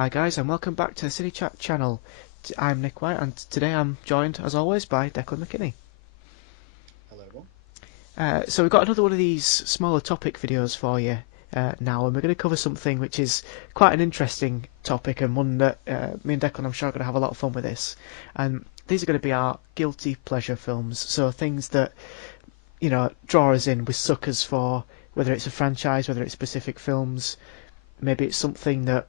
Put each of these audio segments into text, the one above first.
Hi guys, and welcome back to the CineChat channel. I'm Nick White, and today I'm joined, as always, by Declan McKinney. Hello, everyone. So we've got another one of these smaller topic videos for you now, and we're going to cover something which is quite an interesting topic, and one that me and Declan, I'm sure, are going to have a lot of fun with this. And these are going to be our guilty pleasure films, so things that, draw us in with suckers for, whether it's a franchise, whether it's specific films. Maybe it's something that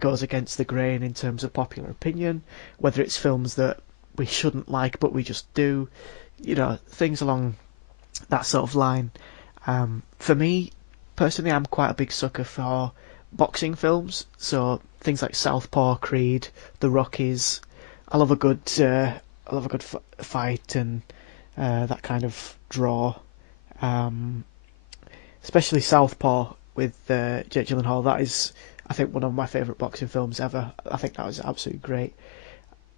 goes against the grain in terms of popular opinion, whether it's films that we shouldn't like but we just do, things along that sort of line. For me, personally, I'm quite a big sucker for boxing films, so things like Southpaw, Creed, The Rockies. I love a good fight and that kind of draw. Um, Especially Southpaw with Jake Gyllenhaal. That is, I think, one of my favourite boxing films ever. I think that was absolutely great.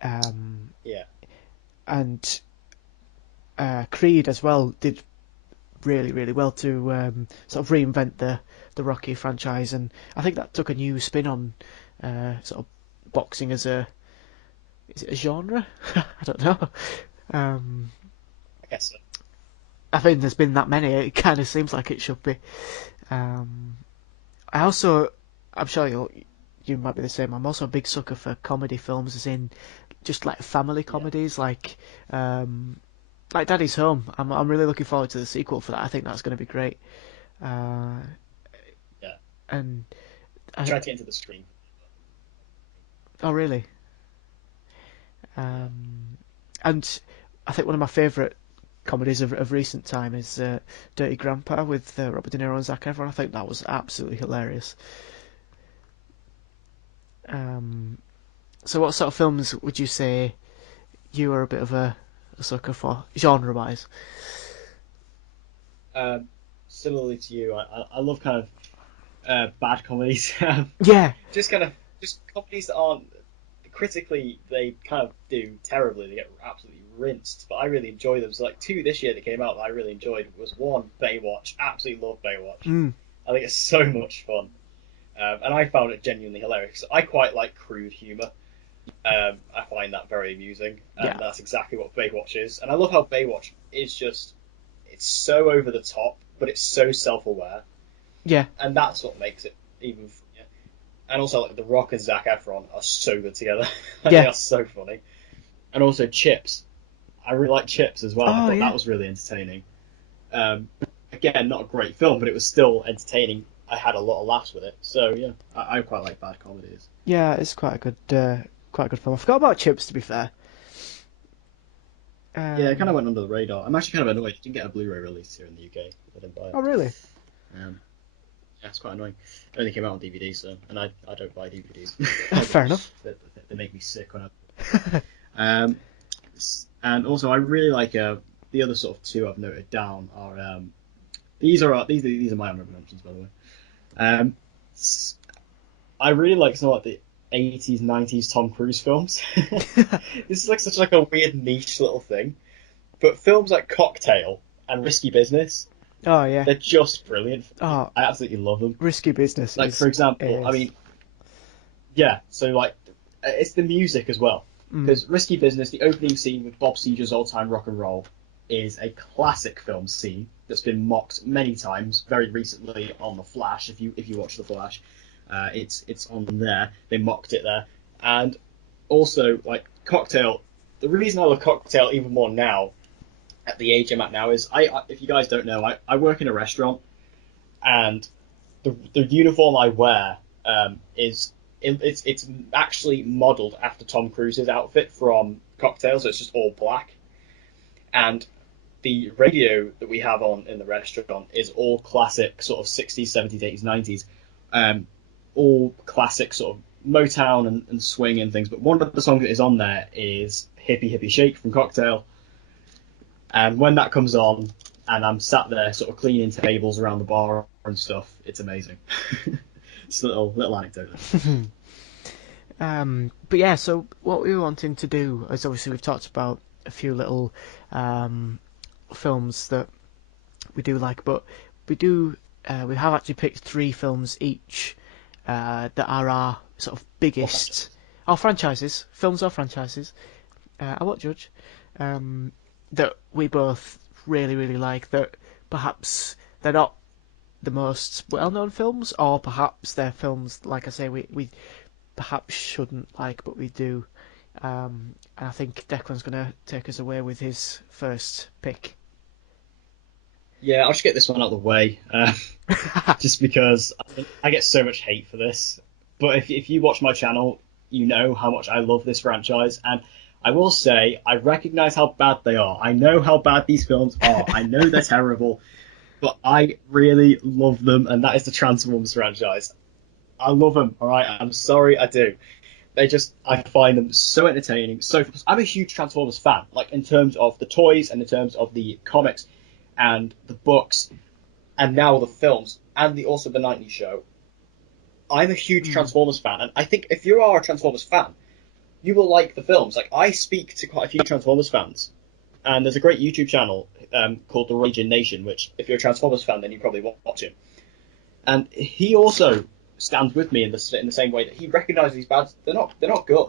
Um, Yeah, and Creed as well did really, really well to sort of reinvent the Rocky franchise, and I think that took a new spin on sort of boxing as a is it a genre? I don't know. Um, I guess so. I think there's been that many. It kind of seems like it should be. Um, I also, I'm sure you might be the same. I'm also a big sucker for comedy films, as in just like family Yeah, comedies, um, like Daddy's Home. I'm really looking forward to the sequel for that. I think that's going to be great. Uh, yeah. and I I, tried to get into the stream. oh really? Yeah, Um, and I think one of my favourite comedies of recent time is Dirty Grandpa with Robert De Niro and Zac Efron. I think that was absolutely hilarious. Um, so what sort of films would you say you are a bit of a sucker for, genre-wise? um, similarly to you, I love kind of bad comedies. Yeah, Just kind of just comedies that aren't critically they kind of do terribly. They get absolutely rinsed, but I really enjoy them. So like two this year that came out that I really enjoyed was one Baywatch. Absolutely love Baywatch. mm, I think it's so much fun, and I found it genuinely hilarious. I quite like crude humor. I find that very amusing, yeah, and that's exactly what Baywatch is. And I love how Baywatch is just it's so over the top, but it's so self-aware, yeah, and that's what makes it even funnier. And also, like The Rock and Zac Efron are so good together; like, they yeah. are so funny. And also Chips, I really like Chips as well. I Oh thought yeah, that was really entertaining. Um, Again, not a great film, but it was still entertaining. I had a lot of laughs with it, so yeah, I quite like bad comedies. yeah. It's quite a good film. I forgot about Chips, to be fair. Yeah, it kind of Um, went under the radar. I'm actually kind of annoyed. You didn't get a Blu-ray release here in the UK. I didn't buy oh it. really? Um, yeah, it's quite annoying. It only came out on DVD, so and I don't buy DVDs. Fair enough. They make me sick when I. Um, and also I really like the other sort of two I've noted down are these are my honorable mentions, by the way. Um, I really like some of like the 80s, 90s Tom Cruise films. This is like such like a weird niche little thing, but films like Cocktail and Risky Business, Oh yeah. they're just brilliant for me. Oh, I absolutely love them. Risky Business Like for is example, I is mean, yeah. So like, it's the music as well. mm, Because Risky Business, the opening scene with Bob Seger's old time rock and roll, is a classic film scene that's been mocked many times. Very recently on The Flash, if you watch The Flash, it's on there. They mocked it there, and also like Cocktail. The reason I love Cocktail even more now, at the age I'm at now, is if you guys don't know, I work in a restaurant, and the uniform I wear is it's actually modelled after Tom Cruise's outfit from Cocktail, so it's just all black. And the radio that we have on in the restaurant is all classic sort of 60s, 70s, 80s, 90s, um, all classic sort of Motown and swing and things. But one of the songs that is on there is Hippie Hippie Shake from Cocktail. And when that comes on, and I'm sat there sort of cleaning tables around the bar and stuff, it's amazing. It's a little anecdote there. but yeah. So what we were wanting to do is obviously we've talked about a few little um, films that we do like, but we have actually picked three films each that are our sort of Or biggest, franchise. or franchises, films or franchises. I won't judge. That we both really, really like. That perhaps they're not the most well-known films, or perhaps they're films, like I say, we perhaps shouldn't like, but we do. And I think Declan's going to take us away with his first pick. Yeah, I'll just get this one out of the way, just because I get so much hate for this. But if you watch my channel, you know how much I love this franchise, and I will say I recognize how bad they are. I know how bad these films are. I know they're terrible, but I really love them, and that is the Transformers franchise. I love them. All right, I'm sorry, I do. I find them so entertaining. So I'm a huge Transformers fan, like in terms of the toys and in terms of the comics and the books and now the films and also the '90s show. I'm a huge Mm, Transformers fan, and I think if you are a Transformers fan, you will like the films. Like I speak to quite a few Transformers fans, and there's a great YouTube channel called The Raging Nation, which if you're a Transformers fan, then you probably watch him. And he also stands with me in the same way that he recognises these bads. They're not good.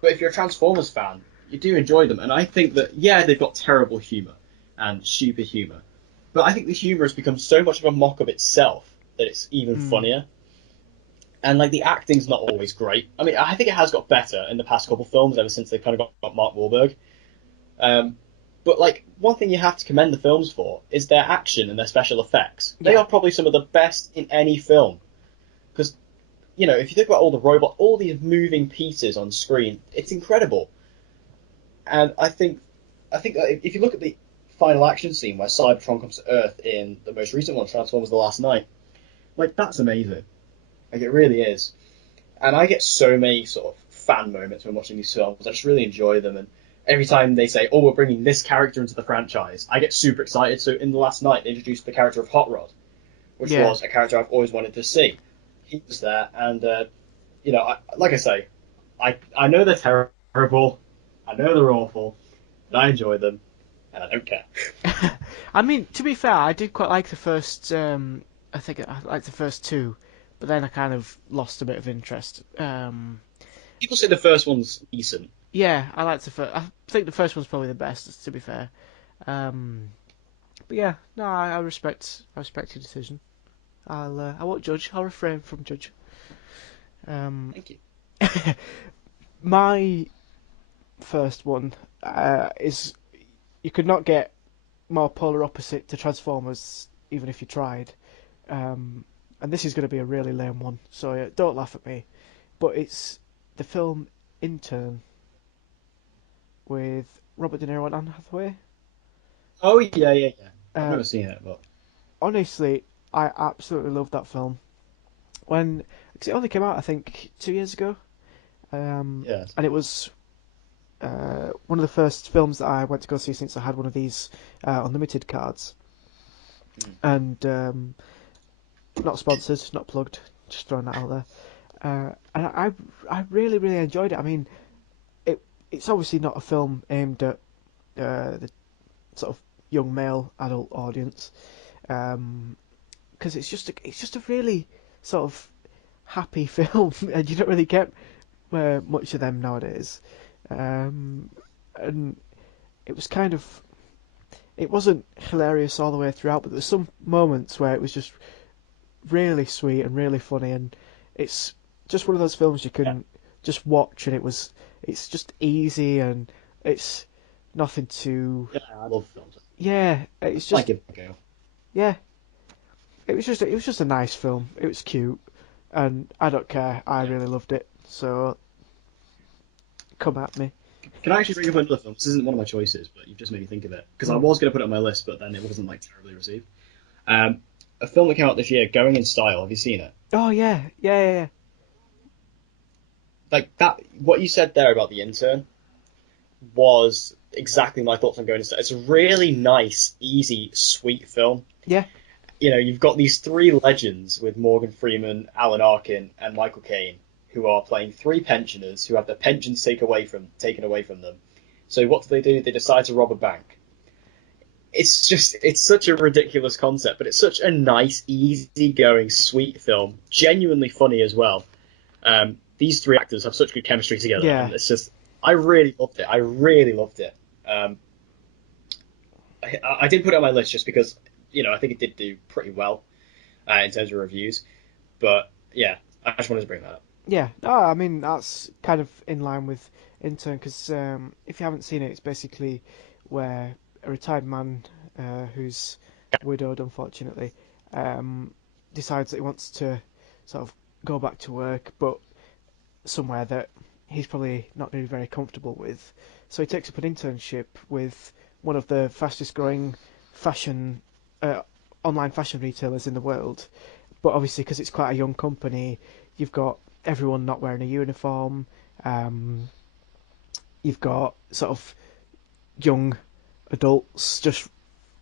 But if you're a Transformers fan, you do enjoy them. And I think that, yeah, they've got terrible humour and stupid humour. But I think the humour has become so much of a mock of itself that it's even mm, funnier. And like the acting's not always great. I mean, I think it has got better in the past couple of films ever since they kind of got Mark Wahlberg. Um, but like one thing you have to commend the films for is their action and their special effects. They yeah. are probably some of the best in any film because if you think about all the robots, all these moving pieces on screen, it's incredible. And I think that if you look at the final action scene where Cybertron comes to Earth in the most recent one, Transformers: The Last Night, like that's amazing. Like it really is. And I get so many sort of fan moments when watching these films. I just really enjoy them. And every time they say, "Oh, we're bringing this character into the franchise," I get super excited. So in The Last Night, they introduced the character of Hot Rod, which Yeah. was a character I've always wanted to see. He was there, and like I say, I know they're terrible, I know they're awful, but I enjoy them, and I don't care. I mean, to be fair, I did quite like the first. I think I liked the first two, but then I kind of lost a bit of interest. People say the first one's decent. Yeah, I liked the first. I think the first one's probably the best, to be fair. Um, but yeah, no, I respect your decision. I won't judge. I'll refrain from judge. Um, Thank you. my first one is you could not get more polar opposite to Transformers, even if you tried. Um, and this is going to be a really lame one, so don't laugh at me. But it's the film Intern with Robert De Niro and Anne Hathaway. Oh yeah, yeah, yeah. I've Uh, never seen it, but honestly, I absolutely love that film. When cause it only came out, I think, 2 years ago, yeah. and it was one of the first films that I went to go see since I had one of these unlimited cards. Mm. And not sponsored, not plugged, just throwing that out there. And I really, really enjoyed it. I mean, it's obviously not a film aimed at the sort of young male adult audience, because it's just a really sort of happy film, and you don't really get much of them nowadays. Um, and it was kind of it wasn't hilarious all the way throughout, but there were some moments where it was just really sweet and really funny, and it's just one of those films you Yeah, can just watch, and it's just easy, and it's nothing too. yeah. I love films. Yeah, it's I just give it a go. yeah, it was just a nice film. It was cute, and I don't care. I Yeah. really loved it. So come at me. Can I actually bring up another film? This isn't one of my choices, but you've just made me think of it because I Mm. was going to put it on my list, but then it wasn't like terribly received. Um, a film that came out this year, Going in Style. Have you seen it? Oh yeah, yeah, yeah, Like that, what you said there about the intern was exactly my thoughts on Going in Style. It's a really nice, easy, sweet film. yeah, You've got these three legends with Morgan Freeman, Alan Arkin, and Michael Caine, who are playing three pensioners who have their pensions taken away from them. So what do? They decide to rob a bank. It's such a ridiculous concept, but it's such a nice, easy-going, sweet film, genuinely funny as well. These three actors have such good chemistry together, Yeah, and it's just I really loved it. I really loved it. I did put it on my list just because I think it did do pretty well in terms of reviews. But yeah, I just wanted to bring that up. yeah. No, I mean that's kind of in line with Intern because if you haven't seen it, it's basically where a retired man who's widowed, unfortunately, um, decides that he wants to sort of go back to work, but somewhere that he's probably not going to be very comfortable with. So he takes up an internship with one of the fastest growing fashion uh, online fashion retailers in the world. But obviously, because it's quite a young company, you've got everyone not wearing a uniform. Um, you've got sort of young adults just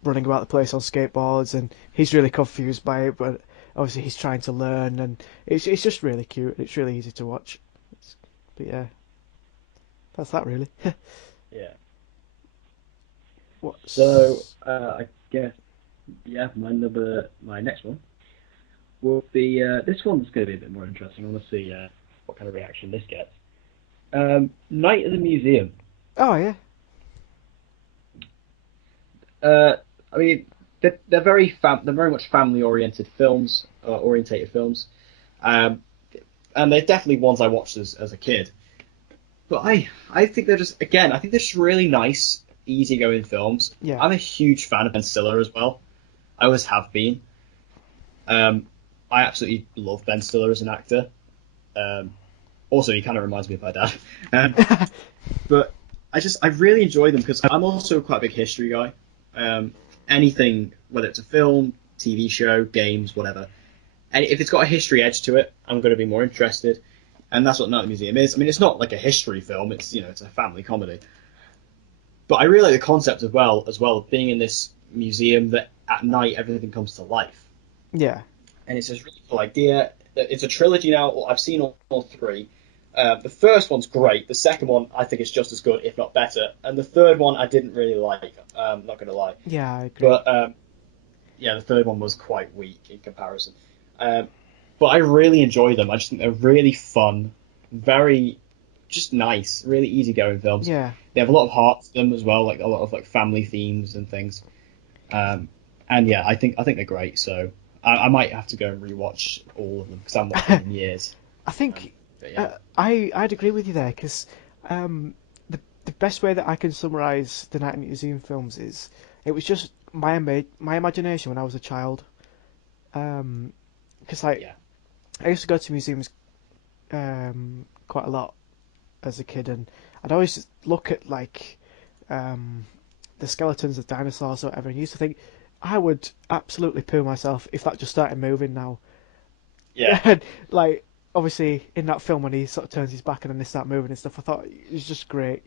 running about the place on skateboards, and he's really confused by it. But obviously, he's trying to learn, and it's just really cute. It's really easy to watch. But yeah, that's that really. Yeah. So What's I guess yeah, my next one will be this one's going to be a bit more interesting. I want to see what kind of reaction this gets. Night at the Museum. Oh yeah, Uh, I mean, they're very much family orientated films, um, and they're definitely ones I watched as a kid. But I think they're just again I think they're just really nice, easygoing films. yeah, I'm a huge fan of Ben Stiller as well. I always have been. Um, I absolutely love Ben Stiller as an actor. Um, Also, he kind of reminds me of my dad. Um, but I really enjoy them because I'm also quite a big history guy. Um, Anything, whether it's a film, TV show, games, whatever, and if it's got a history edge to it, I'm going to be more interested. And that's what Night at the Museum is. I mean, it's not like a history film. It's it's a family comedy. But I really like the concept as well of being in this museum that at night everything comes to life. yeah, And it's this really cool idea. It's a trilogy now. I've seen all three. The first one's great. The second one I think is just as good, if not better. And the third one I didn't really like. Not gonna lie, yeah. I agree. but yeah, the third one was quite weak in comparison. Um, but I really enjoy them. I just think they're really fun, very just nice, really easygoing films. Yeah, They have a lot of heart to them as well, like a lot of like family themes and things. Um, and yeah, I think they're great. So I might have to go and rewatch all of them because I haven't watched them in years. I Um, think but yeah, I'd agree with you there because um, the best way that I can summarize the Night Museum films is it was just my imagination when I was a child. Because yeah, I used to go to museums quite a lot as a kid, and I'd always look at um, the skeletons of dinosaurs or whatever, and used to think I would absolutely poo myself if that just started moving now. yeah, And, like obviously in that film when he sort of turns his back and then they start moving and stuff, I thought it was just great.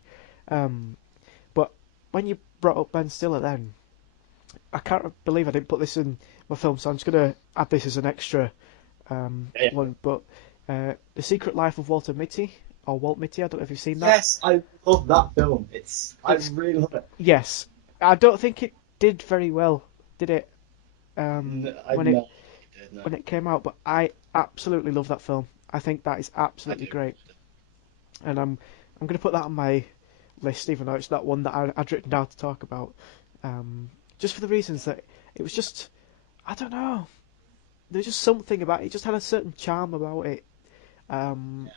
Um, but when you brought up Ben Stiller, then I can't believe I didn't put this in my film, so I'm just gonna add this as an extra yeah. one. But The Secret Life of Walter Mitty or Walt Mitty, I don't know if you've seen that. Yes, I love that film. I It's really love it. yes, I don't think it did very well, did it? I When know you did, no, when it came out, but I absolutely love that film. I think that is I absolutely do. great, and I'm going to put that on my list, even though it's not one that I'd written down to talk about. Just for the reasons that it was just, I don't know, there's just something about it. It just had a certain charm about it. Um,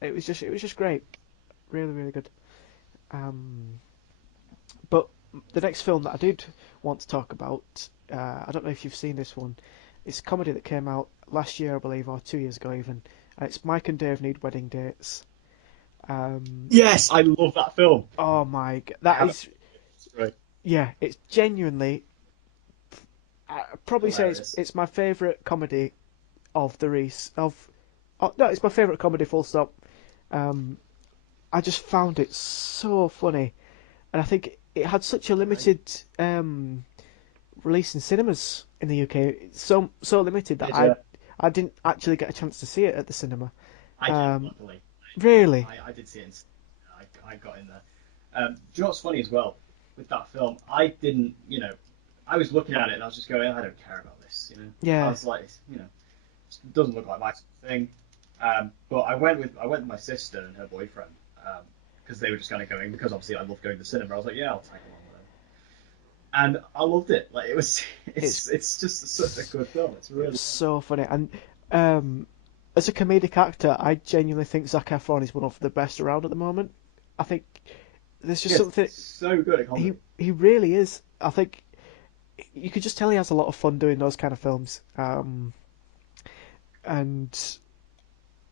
it was just great, really, really good. Um, but the next film that I did want to talk about, I don't know if you've seen this one. It's a comedy that came out last year, I believe, or 2 years ago even. It's Mike and Dave Need Wedding Dates. Um, Yes, I love that film. oh my, I that haven't. is, It's great, yeah, it's genuinely. I'd probably say hilarious. it's my favourite comedy of the Reese of. Oh, no, it's my favourite comedy. Full stop. Um, I just found it so funny, and I think it had such a I limited release in cinemas in the UK. It's so limited that did. I didn't actually get a chance to see it at the cinema. I did. Um, Luckily, really? I did see it. I got in there. Do you know what's funny as well with that film? I didn't. I was looking at it and I was just going, I don't care about this. I Yeah, was like, it doesn't look like my sort of thing. But I went with my sister and her boyfriend because they were just kind of going because obviously I love going to the cinema. I was like, yeah, I'll tag along with them, and I loved it. Like it was, It's it's just such a good film. It's really so funny, and um, as a comedic actor, I genuinely think Zac Efron is one of the best around at the moment. I think there's just yes, something so good at he comedy. he really is. I think you could just tell he has a lot of fun doing those kind of films. And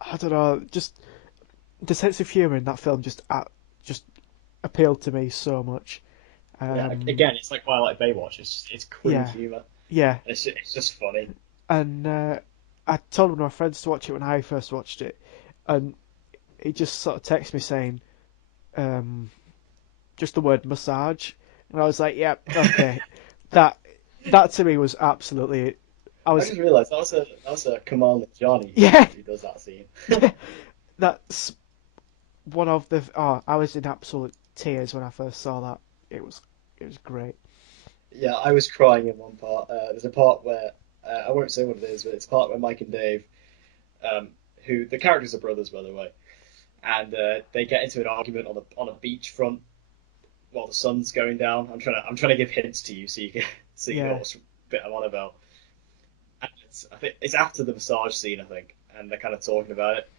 I don't know, just the sense of humor in that film just appealed to me so much. Yeah, Um, again, it's like why I like Baywatch. It's clean yeah, humor. yeah, It's just funny. and I told one of my friends to watch it when I first watched it, and he just sort of texted me saying, um, just the word massage, and I was like, yeah, okay, that that to me was absolutely, I I was, just realised that was a Kamal Johnny yeah, who does that scene. yeah, that's one of the, oh, I was in absolute tears when I first saw that. It was it was great. Yeah, I was crying in one part. There's a part where I won't say what it is, but it's a part where Mike and Dave, um, who the characters are brothers by the way, and they get into an argument on a beachfront while the sun's going down. I'm trying to give hints to you so you can so you know Yeah. what bit I'm on about. And I think it's after the massage scene, I think, and they're kind of talking about it,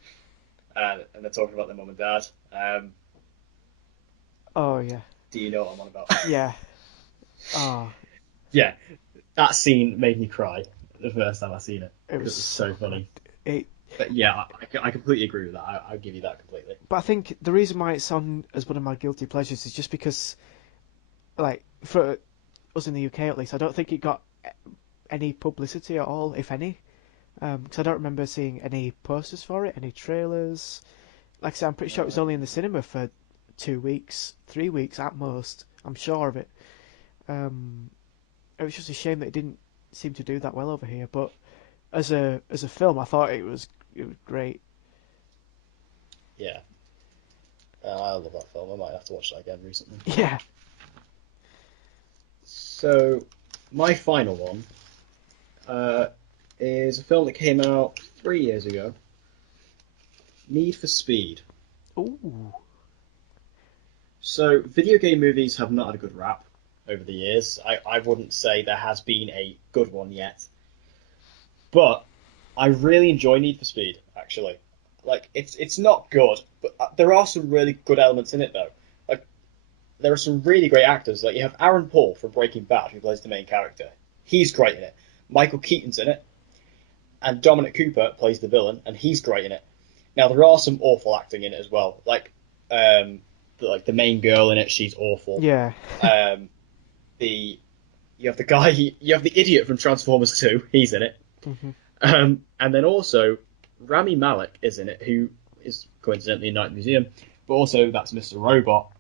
and they're talking about their mum and dad. Oh yeah. Do you know what I'm on about? Yeah. Oh, Yeah, that scene made me cry the first time I seen it it was because it was so so good. funny. It, But yeah, I completely agree with that. I'll give you that completely. but I think the reason why it's on as one of my guilty pleasures is just because, like, for us in the UK at least, I don't think it got any publicity at all, if any. Because I don't remember seeing any posters for it, any trailers. Like I said, I'm pretty sure it was No, only in the cinema for 2 weeks, 3 weeks at most. I'm sure of it. Um, it was just a shame that it didn't seem to do that well over here. But as a film, I thought it was great. yeah, I love that film. I might have to watch that again recently. Yeah. So, my final one uh, is a film that came out 3 years ago. Need for Speed. Ooh. So, video game movies have not had a good rap over the years. I wouldn't say there has been a good one yet, but I really enjoy Need for Speed. Actually, like it's not good, but there are some really good elements in it though. Like there are some really great actors. Like you have Aaron Paul from Breaking Bad, who plays the main character. He's great in it. Michael Keaton's in it, and Dominic Cooper plays the villain, and he's great in it. Now there are some awful acting in it as well. Like the main girl in it, she's awful. Yeah. Um, the you have the guy, you have the idiot from Transformers 2. He's in it. hmm And then also Rami Malek is in it, who is coincidentally in Night Museum, but also that's Mr. Robot,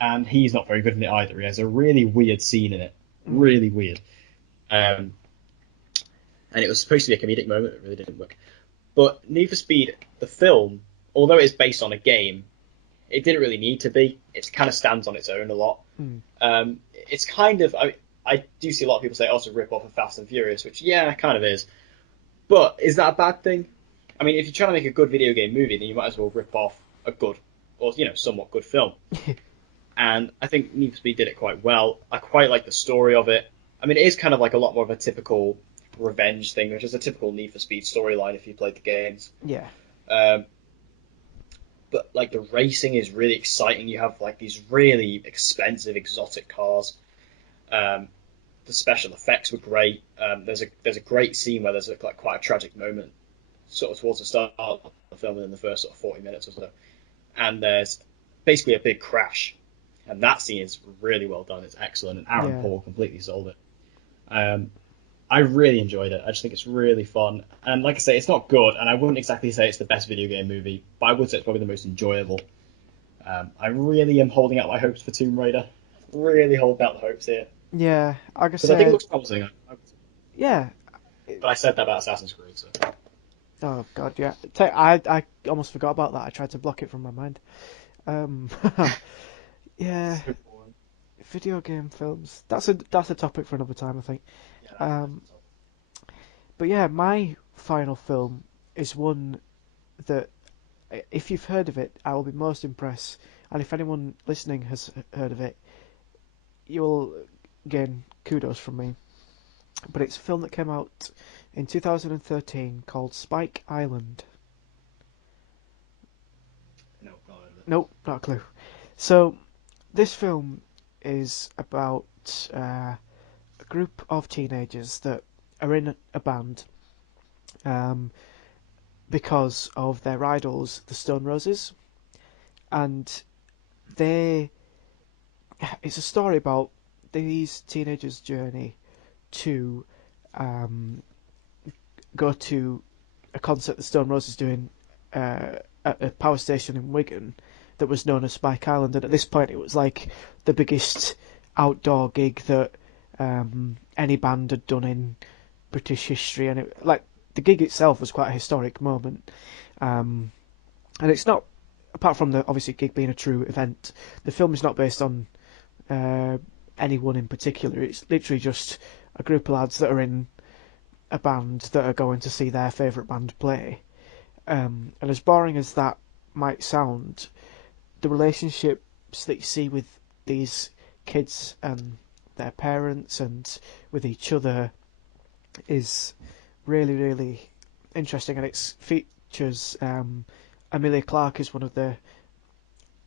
and he's not very good in it either. He has a really weird scene in it, Mm. really weird. Um, and it was supposed to be a comedic moment, it really didn't work. But Need for Speed, the film, although it is based on a game, it didn't really need to be. It kind of stands on its own a lot. Mm. It's kind of I do see a lot of people say, "Oh, it's a rip off of Fast and Furious," which yeah, it kind of is. But is that a bad thing? I mean, if you're trying to make a good video game movie, then you might as well rip off a good or somewhat good film. And I think Need for Speed did it quite well. I quite like the story of it. I mean, it is kind of like a lot more of a typical revenge thing, which is a typical Need for Speed storyline if you played the games. Yeah. Um, but like the racing is really exciting. You have like these really expensive, exotic cars. Um, the special effects were great. There's a great scene where there's like quite a tragic moment, sort of towards the start of the film, in the first sort of 40 minutes or so, and there's basically a big crash, and that scene is really well done. It's excellent, and Aaron Yeah. Paul completely sold it. Um, I really enjoyed it. I just think it's really fun, and like I say, it's not good, and I wouldn't exactly say it's the best video game movie, but I would say it's probably the most enjoyable. I really am holding out my hopes for Tomb Raider. Really holding out the hopes here Yeah. Like I because I think it said, looks promising. yeah. But I said that about Assassin's Creed, so Oh God, yeah. I almost forgot about that. I tried to block it from my mind. Um, yeah. so boring. Video game films. That's a topic for another time, I think. Yeah, that's Um, definitely but yeah, my final film is one that if you've heard of it, I will be most impressed. And if anyone listening has heard of it, you will gain kudos from me. But it's a film that came out in 2013 called Spike Island. No, not heard of it. Nope, not a clue. So this film is about a group of teenagers that are in a band um, because of their idols, the Stone Roses, and they. It's a story about these teenagers' journey to um, go to a concert the Stone Roses doing at a power station in Wigan that was known as Spike Island, and at this point it was like the biggest outdoor gig that any band had done in British history, and it, like the gig itself was quite a historic moment. Um, and it's not, apart from the obviously gig being a true event, the film is not based on uh, anyone in particular. It's literally just a group of lads that are in a band that are going to see their favourite band play. And as boring as that might sound, the relationships that you see with these kids and their parents and with each other is really, really interesting. And it features Amelia Clark is one of the.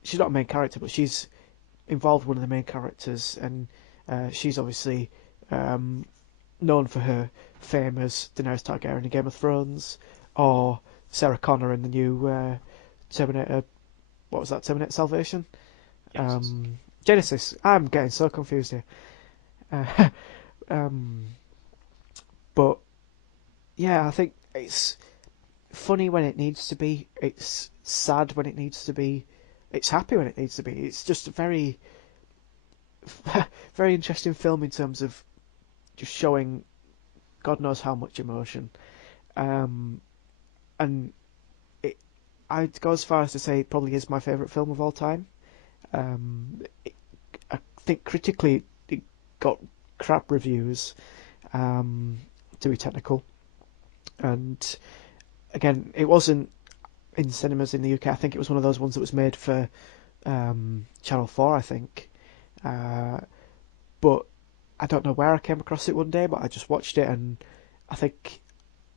She's not a main character, but she's involved with one of the main characters, and she's obviously um, known for her fame as Daenerys Targaryen in Game of Thrones, or Sarah Connor in the new Terminator. What was that? Terminator Salvation? Genesis. Genesis. I'm getting so confused here. Uh, um, but yeah, I think it's funny when it needs to be. It's sad when it needs to be. It's happy when it needs to be. It's just a very, very interesting film in terms of just showing God knows how much emotion. Um, and it, I'd go as far as to say it probably is my favourite film of all time. It, I think critically it got crap reviews, to be technical. And again, it wasn't in cinemas in the UK. I think it was one of those ones that was made for Channel 4, I think. Uh, but I don't know where I came across it one day, but I just watched it, and I think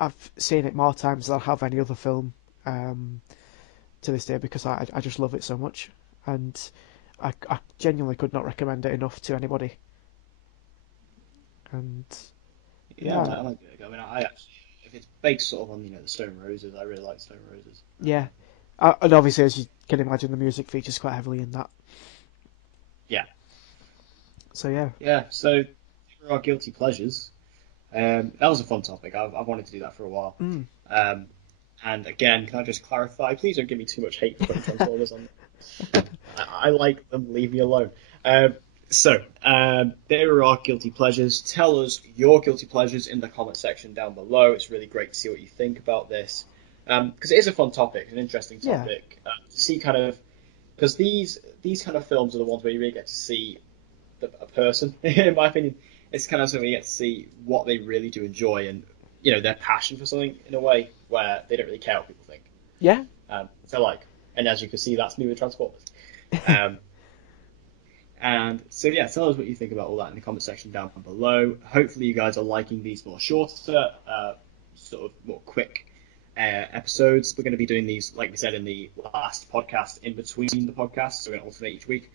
I've seen it more times than I have any other film um, to this day because I just love it so much. And I genuinely could not recommend it enough to anybody. And Yeah, yeah, I like it. I mean, I actually, if it's based sort of on the Stone Roses, I really like Stone Roses. yeah. And obviously, as you can imagine, the music features quite heavily in that. Yeah, So yeah. yeah. So for our guilty pleasures, that was a fun topic. I've wanted to do that for a while. Mm. Um, and again, can I just clarify? Please don't give me too much hate for putting Transformers on. I like them. Leave me alone. There are our guilty pleasures. Tell us your guilty pleasures in the comment section down below. It's really great to see what you think about this because it is a fun topic, an interesting Yeah. topic to see kind of because these kind of films are the ones where you really get to see a person. In my opinion, it's kind of something you get to see what they really do enjoy and their passion for something in a way where they don't really care what people think. Yeah. So like, and as you can see, that's me with Transformers. Um, and so yeah, tell us what you think about all that in the comment section down below. Hopefully, you guys are liking these more shorter, sort of more quick episodes. We're going to be doing these, like we said in the last podcast, in between the podcasts. So we're going to alternate each week.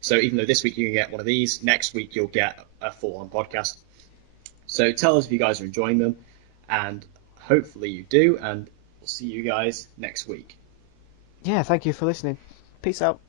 So even though this week you can get one of these, next week you'll get a full-on podcast. So tell us if you guys are enjoying them, and hopefully you do. And we'll see you guys next week. Yeah. Thank you for listening. Peace out.